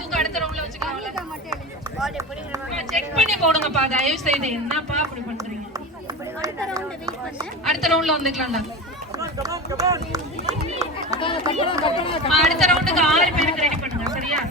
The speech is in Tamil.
தூக்கு அடுத்த ரவுண்ட்ல வச்சுக்கலாம். செக் பண்ணி போடுங்கப்பா தயவு செய்து. என்னப்பா அப்படி பண்றீங்க? அடுத்த ரவுண்ட்ல வந்துக்கலாம்டா. அடுத்த ரவுண்டுக்கு 6 பேருக்கு ரெடி பண்ணுங்க சரியா?